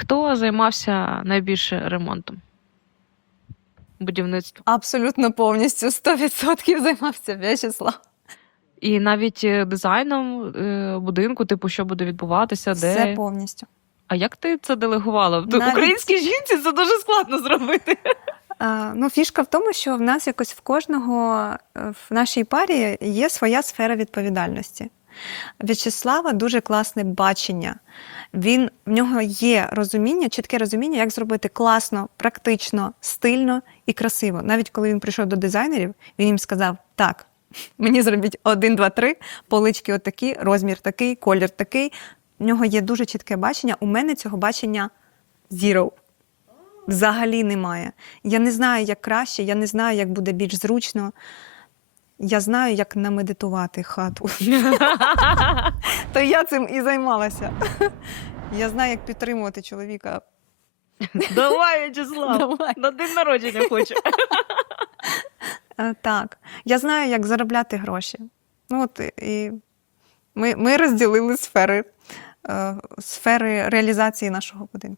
Хто займався найбільше ремонтом? Будівництвом. Абсолютно повністю 100% займався В'ячеслав. І навіть е, дизайном е, будинку, типу, що буде відбуватися, де. Все повністю. А як ти це делегувала? Навіть- Українській жінці це дуже складно зробити. А, ну, фішка в тому, що в нас якось в кожного е, в нашій парі є своя сфера відповідальності. В'ячеслава дуже класне бачення. Він, в нього є розуміння, чітке розуміння, як зробити класно, практично, стильно і красиво. Навіть коли він прийшов до дизайнерів, він їм сказав: так, мені зробіть один, два, три, полички отакі, розмір такий, колір такий. В нього є дуже чітке бачення. У мене цього бачення zero. Взагалі немає. Я не знаю, як краще, я не знаю, як буде більш зручно. Я знаю, як намедитувати хату. То я цим і займалася. Я знаю, як підтримувати чоловіка. Давай, В'ячеслав, Давай. на день народження хочу. Е, Так, я знаю, як заробляти гроші. Ну, от і ми, ми розділили сфери, е, сфери реалізації нашого будинку.